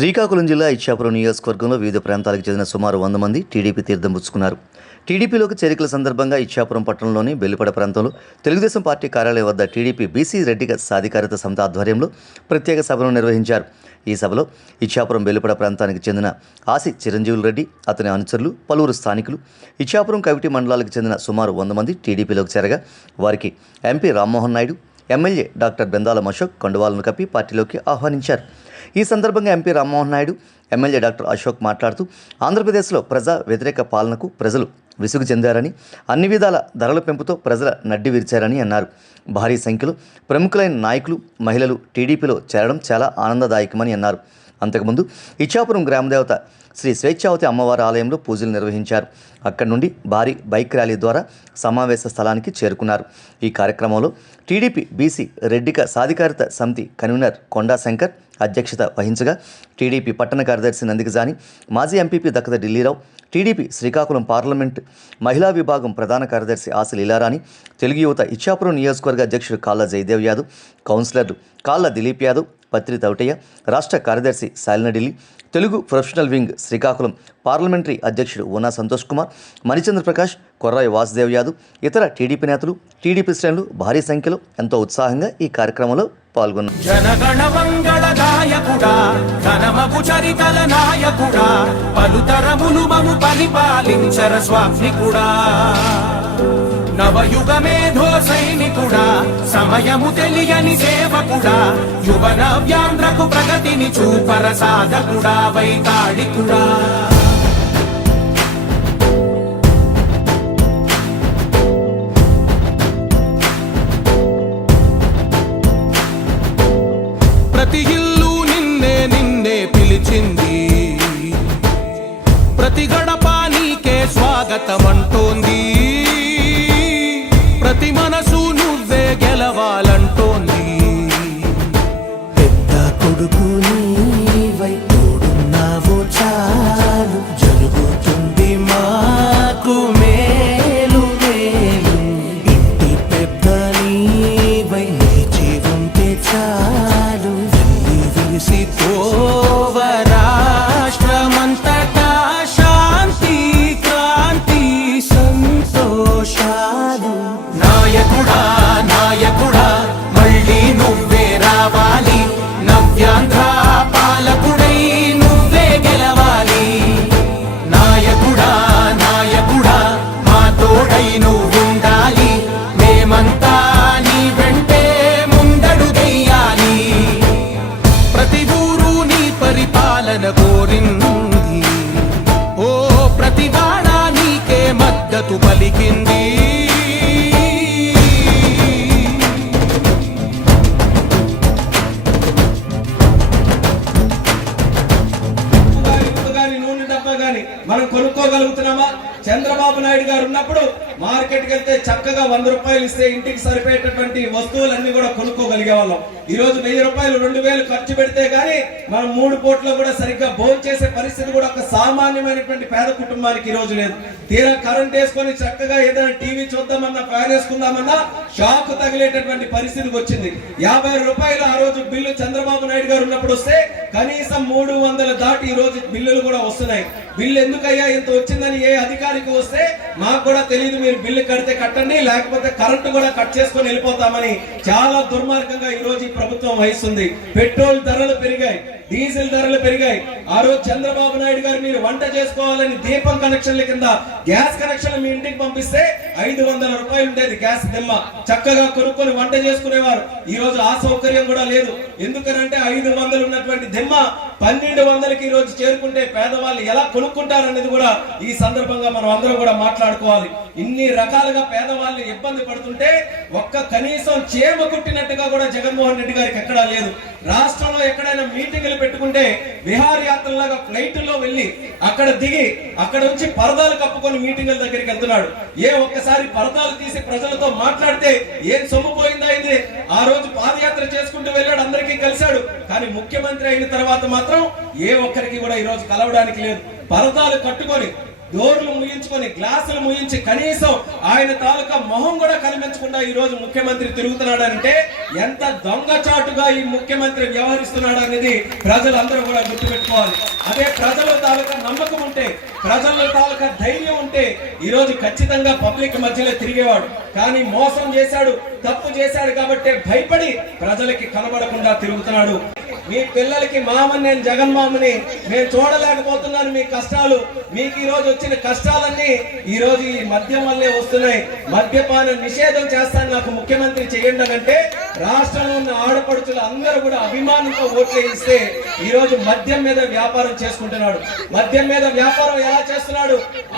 శ్రీకాకుళం జిల్లా ఇచ్చాపురం నియోజకవర్గంలో వివిధ ప్రాంతాలకు చెందిన సుమారు 100 మంది టీడీపీ తీర్థం పుచ్చుకున్నారు. టీడీపీలోకి చేరికల సందర్భంగా ఇచ్చాపురం పట్టణంలోని బెల్లిపడ ప్రాంతంలో తెలుగుదేశం పార్టీ కార్యాలయం వద్ద టీడీపీ బీసీ రెడ్డిగ సాధికారత సమితి ఆధ్వర్యంలో ప్రత్యేక సభను నిర్వహించారు. ఈ సభలో ఇచ్చాపురం బెల్లిపడ ప్రాంతానికి చెందిన ఆసి చిరంజీవులు రెడ్డి, అతని అనుచరులు, పలువురు స్థానికులు, ఇచ్చాపురం కవిటి మండలాలకు చెందిన సుమారు 100 మంది టీడీపీలోకి చేరగా వారికి MP Rammohan Naidu, MLA doctor Bendalam Ashok కండువాలను కప్పి పార్టీలోకి ఆహ్వానించారు. ఈ సందర్భంగా MP Rammohan Naidu, MLA doctor Ashok మాట్లాడుతూ ఆంధ్రప్రదేశ్లో ప్రజా వ్యతిరేక పాలనకు ప్రజలు విసుగు చెందారని, అన్ని విధాల ధరల పెంపుతో ప్రజల నడ్డి విరిచారని అన్నారు. భారీ సంఖ్యలో ప్రముఖులైన నాయకులు, మహిళలు టీడీపీలో చేరడం చాలా ఆనందదాయకమని అన్నారు. అంతకుముందు ఇచ్చాపురం గ్రామదేవత శ్రీ స్వేచ్ఛావతి అమ్మవారి ఆలయంలో పూజలు నిర్వహించారు. అక్కడి నుండి భారీ బైక్ ర్యాలీ ద్వారా సమావేశ స్థలానికి చేరుకున్నారు. ఈ కార్యక్రమంలో టీడీపీ బీసీ రెడ్డిగ సాధికారత సమితి కన్వీనర్ కొండా శంకర్ అధ్యక్షత వహించగా, టీడీపీ పట్టణ కార్యదర్శి నందిగజాని, మాజీ ఎంపీపీ దక్కద ఢిల్లీరావు, టీడీపీ శ్రీకాకుళం పార్లమెంటు మహిళా విభాగం ప్రధాన కార్యదర్శి ఆసి లీలారాణి, తెలుగు యువత ఇచ్చాపురం నియోజకవర్గ అధ్యక్షుడు కాళ్ళ జయదేవ్ యాదవ్, కౌన్సిలర్లు కాళ్ళ దిలీప్ యాదవ్, పత్రి తౌటయ్య, రాష్ట్ర కార్యదర్శి శాలిన ఢిల్లీ, Telugu professional wing Srikakulam parliamentary అధ్యక్షుడు ఓనా సంతోష్ కుమార్, మణిచంద్ర ప్రకాష్, కొర్రాయి వాసుదేవ్ యాదవ్, ఇతర టీడీపీ నేతలు, టీడీపీ శ్రేణులు భారీ సంఖ్యలో ఎంతో ఉత్సాహంగా ఈ కార్యక్రమంలో పాల్గొన్నారు. జనగణ మంగళ గాయకుడా, ఘనమగు చరితల నాయకుడా, పలుతరములు మము పరిపాలించర స్వామికుడా, నవయుగ మేధో సైనికుడా, సమయము తెలియని సేవకుడా, యువ నవ్యాంధ్రకు ప్రగతిని చూపర సాధకుడా, వైతాళికుడా. ప్రతి ఇల్లు నిన్నే నిన్నే పిలిచింది, ప్రతి గడప నీకే స్వాగతం అంటోంది, ప్రతి మనసు నువ్వే గెలవాలంటోంది. పెద్ద కొడుకు నీవై తోడున్నావో చాలు, జరుగుతుంది మాకు మేలు మేలు. ఇంటి పెద్ద నీవై నిలిచి ఉంటే చాలు, వెళ్ళి విరిసి పోవ రాష్ట్రమంతటా శాంతి క్రాంతి సంతోషాలు. నాయకుడా నాయకుడా మళ్ళీ నువ్వే రావాలి, నవ్యాంధ్ర పాలకుడై నువ్వే గెలవాలి. నాయకుడా నాయకుడా మా తోడై నువ్వుండాలి, మేమంతా నీ వెంటే ముందడుగెయ్యాలి. ప్రతి ఊరు నీ పరిపాలన కోరింది, ఓ ప్రతివాడ నీకే మద్దతు పలికింది. మనం కొనుక్కోగలుగుతున్నామా? చంద్రబాబు నాయుడు గారు ఉన్నప్పుడు మార్కెట్కి వెళ్తే చక్కగా 100 రూపాయలు ఇస్తే ఇంటికి సరిపోయేటటువంటి వస్తువులన్నీ కూడా కొనుక్కోగలిగే వాళ్ళం. ఈ రోజు 1000 రూపాయలు 2000 ఖర్చు పెడితే గానీ మనం 3 పూట్ల కూడా సరిగ్గా భోజనం చేసే పరిస్థితి కూడా ఒక సామాన్యమైనటువంటి పేద కుటుంబానికి ఈ రోజు లేదు. తీరా కరెంట్ వేసుకొని చక్కగా ఏదైనా టీవీ చూద్దామన్నా, ఫ్యాన్ వేసుకుందామన్నా షాక్ తగిలేటటువంటి పరిస్థితికి వచ్చింది. 50 రూపాయలు ఆ రోజు బిల్లు చంద్రబాబు నాయుడు గారు ఉన్నప్పుడు వస్తే కనీసం 300 దాటి ఈ రోజు బిల్లులు కూడా వస్తున్నాయి. బిల్లు ఎందుకయ్యా ఇంత వచ్చిందని ఏ అధికారికి వస్తే మాకు కూడా తెలియదు, మీరు బిల్లు కడితే కట్టండి, లేకపోతే కరెంటు కూడా కట్ చేసుకొని వెళ్ళిపోతామని చాలా దుర్మార్గంగా ఈ రోజు ఈ ప్రభుత్వం వహిస్తుంది. పెట్రోల్ ధరలు పెరిగాయి, డీజిల్ ధరలు పెరిగాయి. ఆ రోజు చంద్రబాబు నాయుడు గారు మీరు వంట చేసుకోవాలని దీపం కనెక్షన్ల కింద గ్యాస్ కనెక్షన్ మీ ఇంటికి పంపిస్తే 500 రూపాయలు ఉండేది గ్యాస్ దిమ్మ, చక్కగా కొనుక్కొని వంట చేసుకునేవారు. ఈ రోజు ఆ సౌకర్యం కూడా లేదు. ఎందుకనంటే 500 ఉన్నటువంటి దిమ్మ 1200కి ఈ రోజు చేరుకుంటే పేదవాళ్ళు ఎలా కొనుక్కుంటారనేది కూడా ఈ సందర్భంగా మనం అందరం కూడా మాట్లాడుకోవాలి. ఇన్ని రకాలుగా పేదవాళ్ళు ఇబ్బంది పడుతుంటే ఒక్క కనీసం చేమ కుట్టినట్టుగా కూడా జగన్మోహన్ రెడ్డి గారికి ఎక్కడా లేదు. రాష్ట్రంలో ఎక్కడైనా మీటింగులు పెట్టుకుంటే విహారయాత్రలాగా ఫ్లైట్లో వెళ్ళి అక్కడ దిగి అక్కడ నుంచి పరదాలు కప్పుకొని మీటింగుల దగ్గరికి వెళ్తున్నాడు. ఒక్కసారి పరదాలు తీసి ప్రజలతో మాట్లాడితే ఏం సొమ్ము పోయిందా ఇది? ఆ రోజు పాదయాత్ర చేసుకుంటూ వెళ్ళాడు, అందరికీ కలిశాడు. కానీ ముఖ్యమంత్రి అయిన తర్వాత మాత్రం ఏ ఒక్కరికి కూడా ఈ రోజు కలవడానికి లేదు. పరదాలు కట్టుకొని డోర్లు ముయించుకొని గ్లాసులు ముయించి కనీసం ఆయన తాలూకా మొహం కూడా కనిపించకుండా ఈ రోజు ముఖ్యమంత్రి తిరుగుతున్నాడంటే ఎంత దొంగచాటుగా ఈ ముఖ్యమంత్రి వ్యవహరిస్తున్నాడు అనేది ప్రజలందరూ కూడా గుర్తుపెట్టుకోవాలి. అదే ప్రజల తాలూకా నమ్మకం ఉంటే, ప్రజల తాలూకా ధైర్యం ఉంటే ఈ రోజు ఖచ్చితంగా పబ్లిక్ మధ్యలో తిరిగేవాడు. కానీ మోసం చేశాడు, తప్పు చేశాడు కాబట్టి భయపడి ప్రజలకి కనబడకుండా తిరుగుతున్నాడు. మీ పిల్లలకి మామని, నేను జగన్ మామని, నేను చూడలేకపోతున్నాను మీ కష్టాలు. మీకు ఈ రోజు వచ్చిన కష్టాలన్నీ ఈ రోజు ఈ మద్యం వల్లే వస్తున్నాయి. మద్యపాన నిషేధం చేస్తాను నాకు ముఖ్యమంత్రి చేయండి అంటే రాష్ట్రంలో ఉన్న ఆడపడుచులు అందరూ కూడా అభిమానంతో ఓట్లు ఇస్తే ఈ రోజు మద్యం మీద వ్యాపారం చేసుకుంటున్నాడు. మద్యం మీద వ్యాపారం ఎలా చేస్తున్నాడు?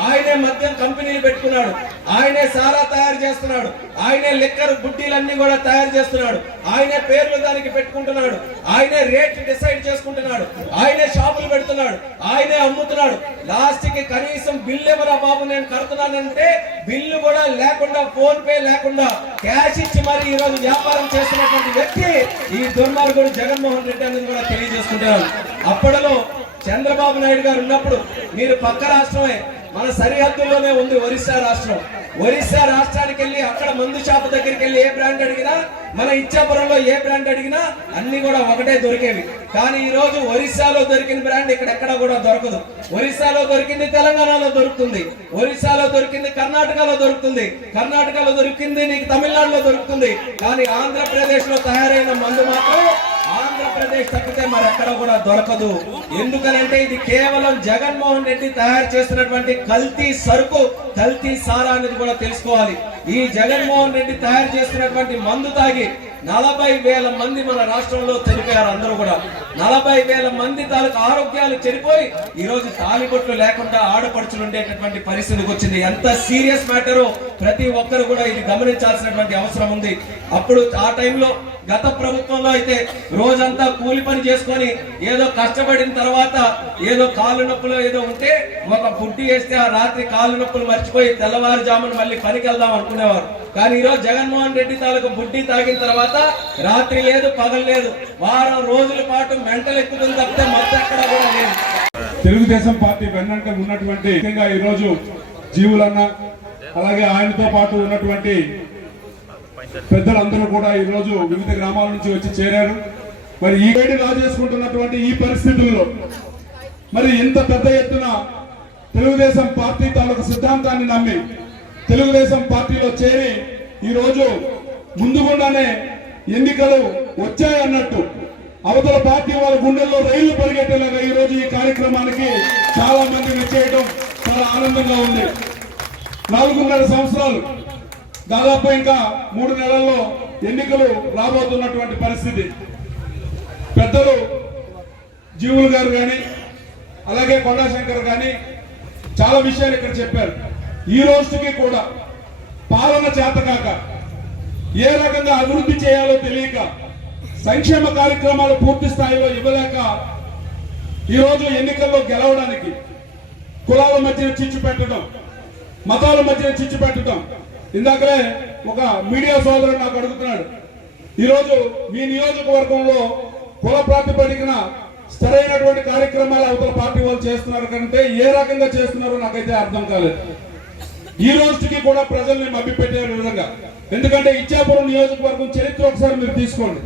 ఆయనే మద్యం కంపెనీలు పెట్టుకున్నాడు, ఆయనే సారా తయారు చేస్తున్నాడు, ఆయనే లిక్కర్ బుడ్డీలన్నీ కూడా తయారు చేస్తున్నాడు, ఆయనే పేర్లు దానికి పెట్టుకుంటున్నాడు, ఆయనే రేట్ డిసైడ్ చేసుకుంటున్నాడు, ఆయనే షాపులు పెడుతున్నాడు, ఆయనే అమ్ముతున్నాడు. లాస్ట్ కి కనీసం బిల్లు ఎవరా బాబు నేను కడుతున్నానంటే బిల్లు కూడా లేకుండా, ఫోన్ పే లేకుండా క్యాష్ ఇచ్చి మరి ఈ రోజు వ్యాపారం చేస్తున్నటువంటి వ్యక్తి ఈ దుర్మార్గుడు జగన్మోహన్ రెడ్డి అనేది కూడా తెలియజేసుకుంటున్నాను. అప్పటిలో చంద్రబాబు నాయుడు గారు ఉన్నప్పుడు మీరు పక్క రాష్ట్రమే, మన సరిహద్దుల్లోనే ఉంది ఒరిస్సా రాష్ట్రం. ఒరిస్సా రాష్ట్రానికి వెళ్ళి అక్కడ మందు షాపు దగ్గరికి వెళ్ళి ఏ బ్రాండ్ అడిగినా, మన ఇచ్చాపురంలో ఏ బ్రాండ్ అడిగినా అన్ని కూడా ఒకటే దొరికేవి. కానీ ఈ రోజు ఒరిస్సాలో దొరికిన బ్రాండ్ ఇక్కడ ఎక్కడ కూడా దొరకదు. ఒరిస్సాలో దొరికింది తెలంగాణలో దొరుకుతుంది, ఒరిస్సాలో దొరికింది కర్ణాటకలో దొరుకుతుంది, కర్ణాటకలో దొరికింది నీకు తమిళనాడులో దొరుకుతుంది. కానీ ఆంధ్రప్రదేశ్ లో తయారైన మందు మాత్రం ఆంధ్రప్రదేశ్ తప్పితే మరి ఎక్కడ కూడా దొరకదు. ఎందుకనంటే ఇది కేవలం జగన్మోహన్ రెడ్డి తయారు చేస్తున్నటువంటి కల్తీ సరుకు, కల్తీ సారా అనేది కూడా తెలుసుకోవాలి. ఈ జగన్మోహన్ రెడ్డి తయారు చేస్తున్నటువంటి మందు తాగి 40,000 మంది మన రాష్ట్రంలో చనిపోయారు. అందరూ కూడా 40,000 మంది తాలూకు ఆరోగ్యాలు చెడిపోయి ఈ రోజు తాలిబొట్లు లేకుండా ఆడపడుచులు ఉండేటటువంటి పరిస్థితికి వచ్చింది. ఎంత సీరియస్ మ్యాటరో ప్రతి ఒక్కరు కూడా ఇది గమనించాల్సినటువంటి అవసరం ఉంది. అప్పుడు ఆ టైంలో గత ప్రభుత్వంలో అయితే రోజంతా కూలి పని చేసుకొని ఏదో కష్టపడిన తర్వాత ఏదో కాళ్ళు నొప్పులు ఏదో ఉంటే ఒక బుడ్డి వేస్తే ఆ రాత్రి కాళ్ళు నొప్పులు మర్చిపోయి తెల్లవారుజామున మళ్ళీ పనికి వెళ్దాం అనుకునేవారు. కానీ ఈ రోజు జగన్మోహన్ రెడ్డి తాలూకు బుడ్డి తాగిన తర్వాత రాత్రి లేదు, పగలు లేదు, వారం రోజుల పాటు మెంటల్ ఎక్కుతుంది తప్పితే మొత్తం ఎక్కడ కూడా లేదు. తెలుగుదేశం పార్టీ వెన్నంటే ఉన్నటువంటి ముఖ్యంగా ఈ రోజు జీవులన్న, అలాగే ఆయనతో పాటు ఉన్నటువంటి పెద్దలందరూ కూడా ఈ రోజు వివిధ గ్రామాల నుంచి వచ్చి చేరారు. మరి ఈ వేడి రాజేసుకుంటున్నటువంటి ఈ పరిస్థితుల్లో మరి ఇంత పెద్ద ఎత్తున తెలుగుదేశం పార్టీ తాలూకు సిద్ధాంతాన్ని నమ్మి తెలుగుదేశం పార్టీలో చేరి ఈ రోజు ముందుగుండానే ఎన్నికలు వచ్చాయన్నట్టు అవతల పార్టీ వాళ్ళ గుండెల్లో రైళ్లు పరిగెట్టేలాగా ఈ రోజు ఈ కార్యక్రమానికి చాలా మంది వచ్చేయడం చాలా ఆనందంగా ఉంది. 4.5 సంవత్సరాలు, దాదాపు ఇంకా 3 నెలల్లో ఎన్నికలు రాబోతున్నటువంటి పరిస్థితి. పెద్దలు జీవులు గారు కానీ అలాగే కొండాశంకర్ కానీ చాలా విషయాలు ఇక్కడ చెప్పారు. ఈ రోజుకి కూడా పాలన చేతకాక, ఏ రకంగా అభివృద్ధి చేయాలో తెలియక, సంక్షేమ కార్యక్రమాలు పూర్తి స్థాయిలో ఇవ్వలేక ఈరోజు ఎన్నికల్లో గెలవడానికి కులాల మధ్యన చిచ్చు పెట్టడం, మతాల మధ్యన చిచ్చు పెట్టడం. ఇందాకలే ఒక మీడియా సోదరుడు నాకు అడుగుతున్నాడు, ఈరోజు మీ నియోజకవర్గంలో కుల ప్రాతిపదికన సరైనటువంటి కార్యక్రమాలు అవతల పార్టీ వాళ్ళు చేస్తున్నారు కంటే ఏ రకంగా చేస్తున్నారో నాకైతే అర్థం కాలేదు. ఈ రోజుకి కూడా ప్రజల్ని మభ్యపెట్టే విధంగా, ఎందుకంటే ఇచ్చాపురం నియోజకవర్గం చరిత్ర ఒకసారి మీరు తీసుకోండి.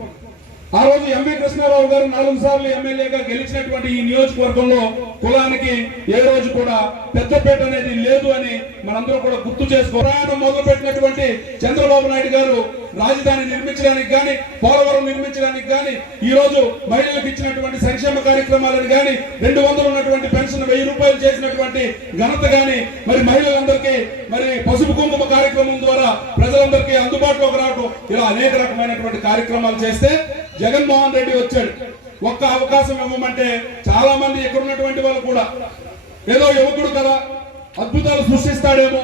ఆ రోజు ఎంవి కృష్ణారావు గారు 4 సార్లు ఎమ్మెల్యేగా గెలిచినటువంటి ఈ నియోజకవర్గంలో కులానికి ఏ రోజు కూడా పెద్దపేట అనేది లేదు అని మనందరూ కూడా గుర్తు చేసుకో. ప్రయాణం మొదలు పెట్టినటువంటి చంద్రబాబు నాయుడు గారు రాజధాని నిర్మించడానికి కానీ, పోలవరం నిర్మించడానికి కానీ, ఈ రోజు మహిళలకు ఇచ్చినటువంటి సంక్షేమ కార్యక్రమాలను కానీ, 200 ఉన్నటువంటి పెన్షన్ 1000 రూపాయలు చేసినటువంటి ఘనత కానీ, మరి మహిళలందరికీ మరి పసుపు కుంకుమ కార్యక్రమం ద్వారా ప్రజలందరికీ అందుబాటులోకి రావడం, ఇలా అనేక రకమైనటువంటి కార్యక్రమాలు చేస్తే జగన్మోహన్ రెడ్డి వచ్చాడు. ఒక్క అవకాశం ఇవ్వమంటే చాలా మంది ఇక్కడ ఉన్నటువంటి వాళ్ళు కూడా ఏదో యువకుడు కదా అద్భుతాలు సృష్టిస్తాడేమో,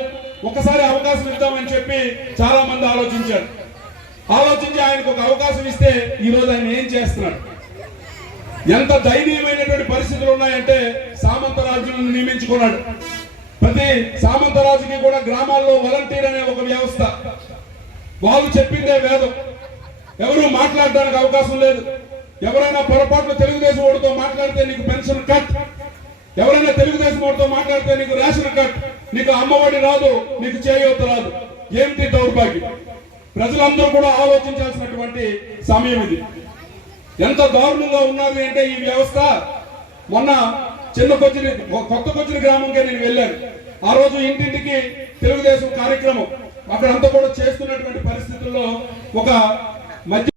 ఒకసారి అవకాశం ఇద్దామని చెప్పి చాలా మంది ఆలోచించారు. ఆలోచించి ఆయనకు ఒక అవకాశం ఇస్తే ఈ రోజు ఆయన ఏం చేస్తున్నాడు? ఎంత దయనీయమైనటువంటి పరిస్థితులు ఉన్నాయంటే సామంతరాజులను నియమించుకున్నాడు. ప్రతి సామంతరాజుకి కూడా గ్రామాల్లో వాలంటీర్ అనే ఒక వ్యవస్థ, వాళ్ళు చెప్పిందే వేదం. ఎవరు మాట్లాడడానికి అవకాశం లేదు. ఎవరైనా పొరపాటున తెలుగుదేశం ఓటుతో మాట్లాడితే నీకు పెన్షన్ కట్, ఎవరైనా తెలుగుదేశం వారితో మాట్లాడితే నీకు రేషన్ కార్డ్, నీకు అమ్మఒడి రాదు, నీకు చేయూత రాదు. ఏమిటి దౌర్భాగ్యం? ప్రజలందరూ కూడా ఆలోచించాల్సినటువంటి సమయం ఇది. ఎంత దారుణంగా ఉన్నది అంటే ఈ వ్యవస్థ. మొన్న కొత్త కొచ్చిని గ్రామంకే నేను వెళ్ళాను. ఆ రోజు ఇంటింటికి తెలుగుదేశం కార్యక్రమం అక్కడంతా కూడా చేస్తున్నటువంటి పరిస్థితుల్లో ఒక మధ్య